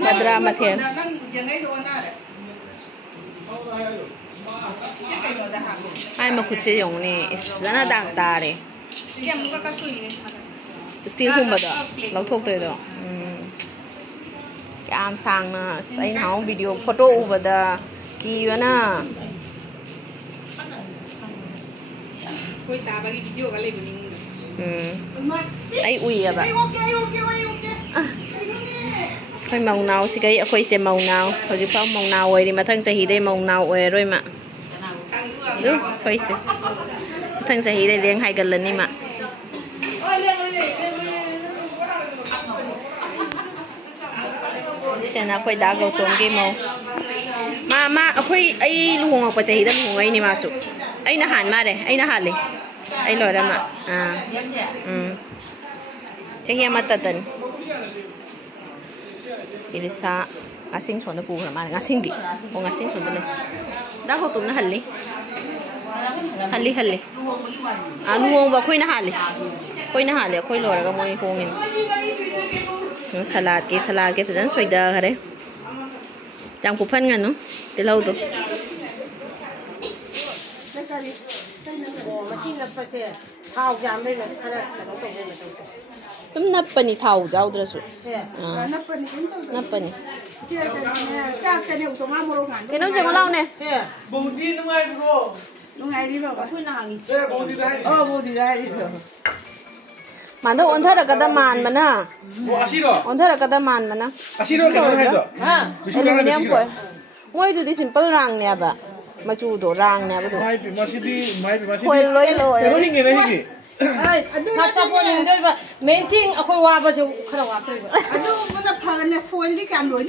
Kadra mathel. Ai mà kuche yong ni isana dang tare. Steel hum bada lau thok toy do. Am sang na sai hao video photo ubada ki wana. Koi ta ba video ka le buni. Ai ui à bà. Khoi màu nào xí cái khoi xem màu nào, hồi trước phong màu nào rồi thì mà thân sẽ hí đây màu nào rồi mà. Đúng, khoi xem. Thân sẽ hí đây liền hai gần lần đi mà. Xem nào khoi đá gấu tôm cái màu. Mà khoi ai luồng ngọc bạch hí đây luồng ấy ni mà sụp. Ai na hàn mà đây, ai na hàn đi. Ai lòi ra mà. Chắc hiếm mà tận. Ilisa ngasing son na po naman ngasing di o ngasing son dali dako to na hali anu ba koy na hali koy lora ka mo hongin yung salad ke pedan soida kare jang pupan nga no tilaw to Tum napani thau jau dra su. Napani. Cái nó chưa có lâu nè. Bông đi nó ngay bro. Nó ngay đi vào cái hàng. Bông đi đây. Bông đi đây đi rồi. Mà nó ổn thật là cái đam màn mà na. Ổn thật là cái đam màn mà na. Asiro cái này đó. Aluminium của. Ngồi tụi đi simple rang nè bà. Mà chú đồ rang nè bà tụi. Mai bị masidi. Khôi lôi. Cái nó hình cái này gì? Ai, sao bọn mình đây mà main thing aku wa ba ju khara wa tôi. Ado mana phagan le foil di kam loi.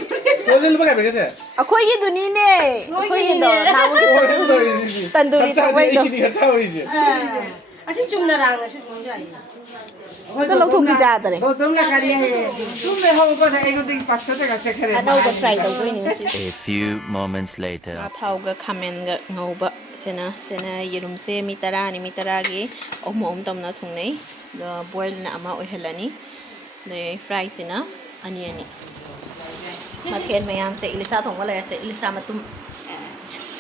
Foil le ba cái gì? Khôi cái tụi ní nè. Khôi cái đó nào cái tandoori thau vậy đó. Asi chumna rang na chum jai. Nó lâu thuộc cái giá đấy. Tôi nghe cái này. Chúng mình không có thể anh có tính phát xuất cái sẽ cái. Anh đâu có fry đâu cái này. A few moments later. Thau cái comment cái ngầu bạ. Sena yerum se mitara gi om tom na thung nei the boil na ama oi helani the fry sena ani mathen mayam se ilisa thong wala se ilisa matum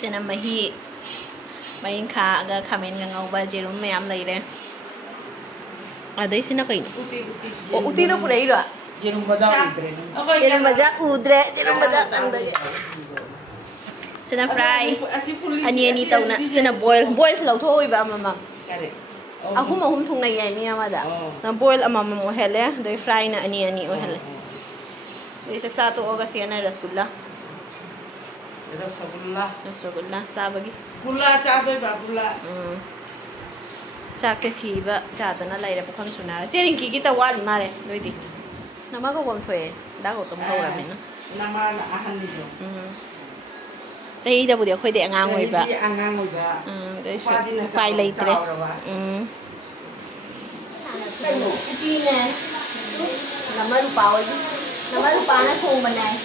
sena mahi main kha aga khamen nga ngau ba jerum mayam lai re adai sena kai uti do purei ro Yerum baja udre tang dage Sena fry, ani tau na, sena boil selaw thôi ba mama. Ahum thung na yan niya mada. Na boil mama mo hele, doi fry na ani o hele. Doi saksa to oga siya na rasgulla. Rasgulla, sabagi. Gula cha doi ba gula. Chak se thi ba cha ta na lai ra pakham suna. Cherin ki kita wali mare, doi di. Nama ko gom thoe, da ko tom thau ra men na. Nama na ahan ni jo. Chạy đâu bữa khơi để ngang ngồi bà. Ngang ngồi bà. Đấy sự phai lấy thế. Cái này làm mấy lục bào ấy. Làm mấy lục bào nó thùng bên này.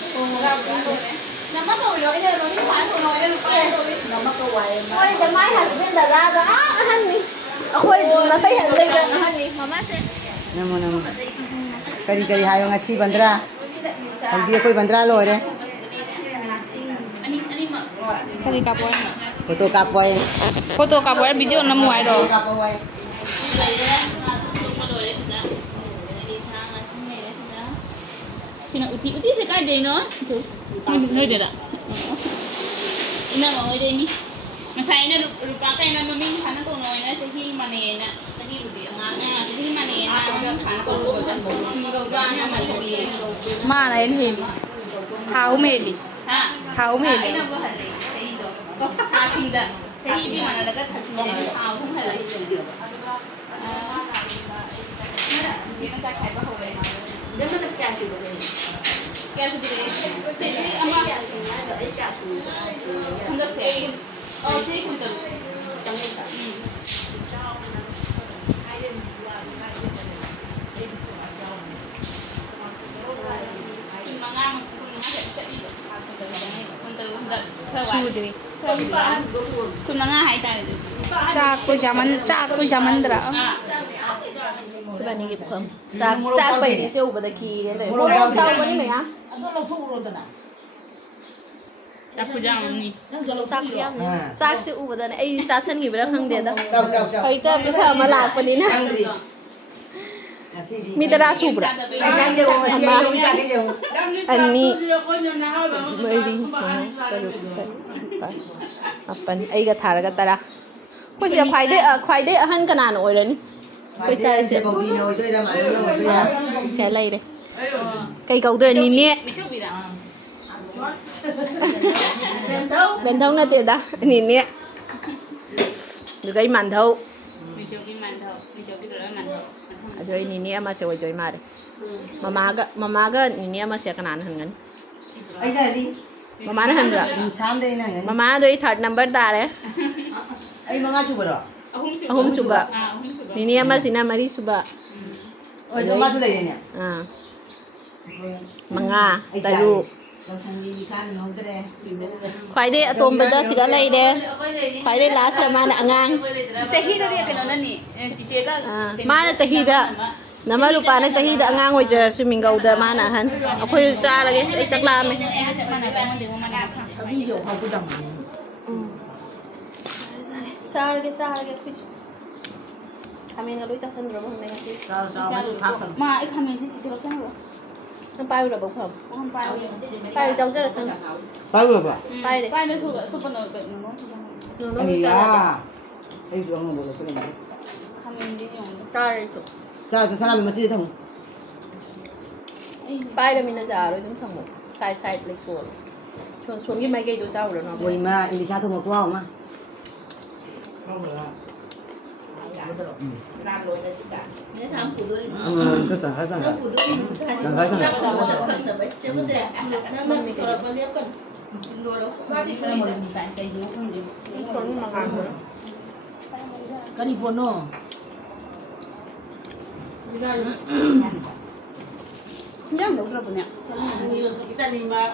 Làm mất rồi rồi đây rồi đi phải rồi lục bào rồi. Làm mất rồi. Ôi cái máy hạt bên là ra rồi. Anh đi. Khơi nó thấy hình đây rồi anh đi. Mama sẽ. Namo. Kari hayo ngasi bandra. Ang dia koy bandra lo re. Kari kapoy mà. Photo kapoy video nó ngoài rồi. Sina uti se kai dei no. Nơi đây ạ. Ina ngồi đây mi. Masai na rupa kai na maming khana ko noi na chahi mane na. Chahi uti nga. Chahi mane na khana ko ko ta mo. Mingo ga na mane. Ma na en heli. Thau meli. Ha. Thau meli. Ina bo halle. Có khá xinh đậm. Thế đi mà là cái thật xinh đẹp sao không phải là chỉ nó ra khai bao hồi này. Nếu mà được trả sự của mình. Trả sự của mình. Sẽ đi âm ạ. Không được sẽ. Sẽ không được. Mà ngang mà sẽ đi được. Sudri. Kun mga hai tayo. Chak ko jaman dra. Bạn này kịp không? Cha bảy đi siêu bật kỳ đến đấy. Một con trâu có như mày á? Chắc phải rằng nhỉ. Cha siêu bật này. Ai cha sân nghỉ bật không đến đâu. Chào. Hay ta bây giờ mà lạc bên này nè. Mitara subra. Anh dùng mà xe dùng ra cái dùng. Anh đi. Mới đi. Apan ai cái thà cái tara. Có gì khoai đấy ăn cái nào nổi rồi nè. Cái chai sẽ có gì nồi tôi ra mà nồi tôi ra. Sẽ lấy đây. Cây cầu tôi nhìn nè. Bên thông là tiền đó. Nhìn nè. Được cái màn thâu. Rồi nhìn nè mà sẽ rồi mà đấy. Mama cái nhìn nè mà sẽ cái nào hơn ngắn. Anh đây đi. Mama nó hơn rồi. Sáng đây này. Mama tôi third number ta đấy. Anh mang chú bờ. Ahum suba. Nini ama sina mari suba. Ôi nó mang chú đây nè. À. Manga, taru. Khoai đấy atom beda siga lai de. Khoai đấy last time na angang. Chahi đó đi cái nó nè. Chị chế đó. Mana chahi da. Nama lupa na chahi da angang oi ja swimming go da mana han. Akhoi sa lagi ai saklam me. Sa lagi kuch. Kami ngalui chắc sân rồi không này cái Mà ai kami thì chị có cái nào? nó bay rồi bốc không? Không bay. Bay trong rất là sân. Bao giờ bà? Bay đấy. Bay nó xuống tôi còn ở Nó Anh ra à. Anh xuống rồi rồi. Kami đi rồi. Trời. Cha sao làm mà chi thông? Bay là mình ra rồi chúng thằng một sai lấy của. Xuống cái máy cây tôi sao rồi nó. Ôi mà anh đi xa thông một qua mà. Cái tờ hai tờ. Tờ hai tờ. Cái đi buồn nó. Nhắm đâu rồi nè. Kita lima.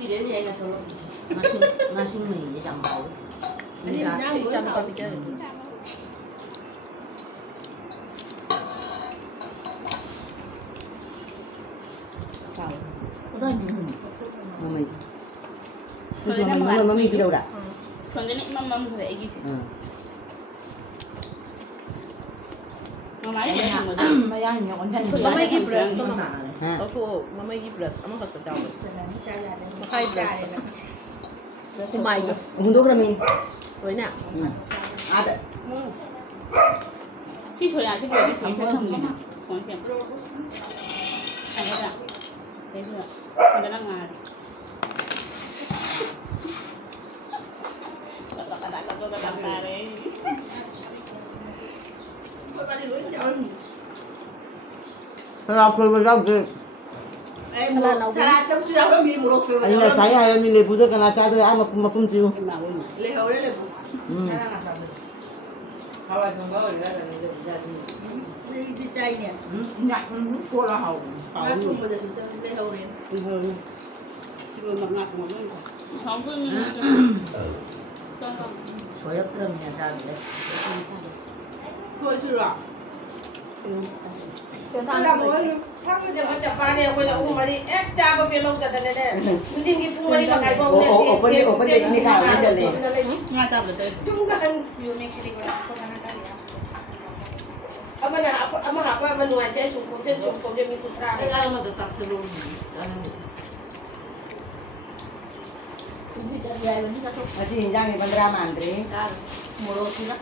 Si dia dia kata. Masing ni jam bau. Ini jam apa bicara? Mami. Itu mami đi đâu đã? Còn cái này mâm có thể gì chứ? Mama give breast to mama. Also mama give breast. Ama kata jawab. Makai breast. Kumai jo. Untuk kami. Với nè. Ada. Khi thôi là cái việc đi sống thầm gì nào? Còn xem. Thằng cái nào? Đấy chưa? Còn đang ngà. Đấy. Kalau perlu jauh ke. Kalau nấu Salah trong sudah kami muruk. Anh là saya hay mình lấy bút cái là cha tôi ăn mà không chịu. Lehau dia lebu. Hawa tunggu dia dah jadi. Ni dicai ni. Nyak ko la hau. Aku pun dah sudah lehau dia. Rồi mặt ngặt một luôn. Không cứ Soalnya tu ni ada dia. Thôi chưa rồi. Ada boleh. Thằng này macam apa ni? Aku nak umur ni. Cha apa pelong kata dia. Mungkin kita umur ni pakai bau ni. Open ni kau ni jadi. ngà chạm được tới. Chúng ta kan you make it go. Ama nak apa menuai je sungguh dia minta terang. Kalau mau tetap sebelum. Masih hinjang ni 15 mantri.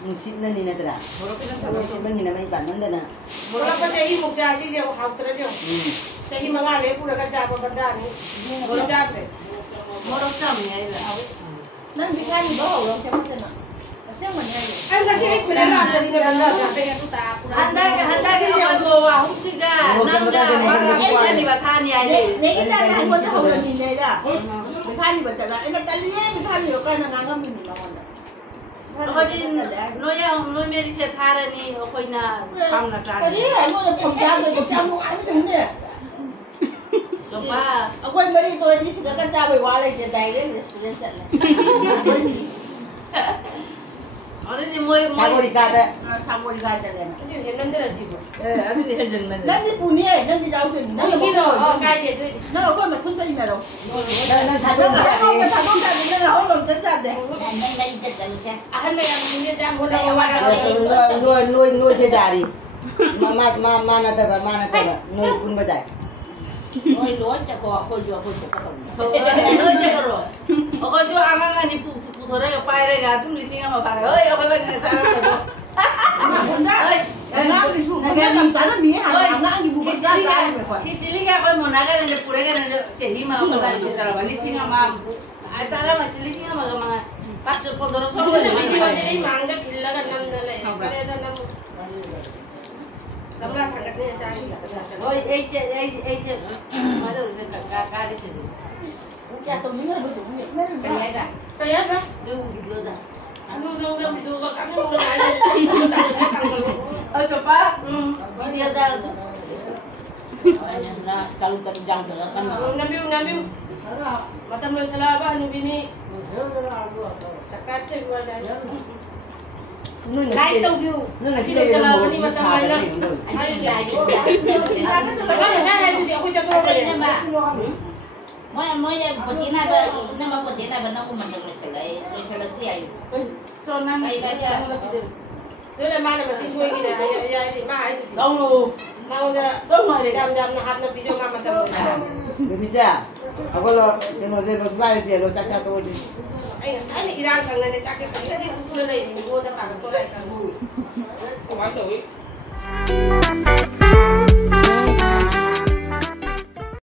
Musim na ni na tera. Musim na ni na may kanon na. Wala pa tayo mukha si dia hau terus dia. Tayo mga le pura ka jabo banda ni. Wala jabo. Morok cam ni ai lah. Nang bikan ni bawa orang siapa tu nak? Siapa mana ni? Ay kasi ay kulang na ni banda. Handa ke apa bawa huktiga. Namda ay ni bathan ni ai le. Ni kita nak buat tahu orang ni dah. Bikan ni betul lah. Enggak tadi ni bikan ni kan nganggam ni lawan. Ako din no meri se thara ni koi na kam na ka. Tadi aku nak pemjam tu jamu ada ni. Lopa. Aku beri tu ni sekarang cabai walai je dai dia restoran set lah. 어린이 뭐에 사고리 가다. 사고리 가잖아. 지금 했는데 지금. 예, 아들이 했는데. 난지 분이에 난지 자우게. 여기도 가이제 너 그거 뭐 손자 이메로. 나는 다 내가 돈이야. 자동차 내가 얼마 전자인데. 한 명이 문제 좀 보내요. 와라. nuôi xe già đi mà là tao nuôi kun bao dài Ôi lúa chả có cô vừa có đồng. ơi chứ rồi. Có chú ăn ăn đi phụ phụ thôi đấy, quay đây gà chúng đi xin mà phải ơi, ở bên này sao rồi. Nam đi xuống, cái làm trái nó mía hàng năm đi buôn ra ra rồi. Khi chỉ cái con muốn cái này phụ cái này chỉ đi mà không phải đi sao mà đi xin mà. Ai ta là chỉ xin mà bắt cho con đó xong rồi đi đi mang cái kia là cái năm này, cái này năm. Lắm là thằng cái này trang. Ôi ấy chứ mà đâu được cả đi xin. Cha tôi miếng nó đủ miệng mấy Cái này cả. cái đó Đưa đi đưa ra. đưa có cắn luôn Coba. Dia dah tu. kalau terjang kan Ngambil. Mata masalah apa ni bini? Sakat tu ada. Lain tu view. Sini salah ni macam mana? Ada lagi. Mana saya tu aku cakap apa ni? Moi betina nama betina benar aku mandang celai tiai. So nama Dia là mana masih cuy gini ya di mai itu. Tahu. Mau dah jam-jam nak nak video mama tahu. Bisa. Aku lo yang lo slide dia lo cacat tu di. Ini irang kan ni cakap kan ni kulit ni, ni gua dah tak tahu lagi kan. Kau mahu tahu?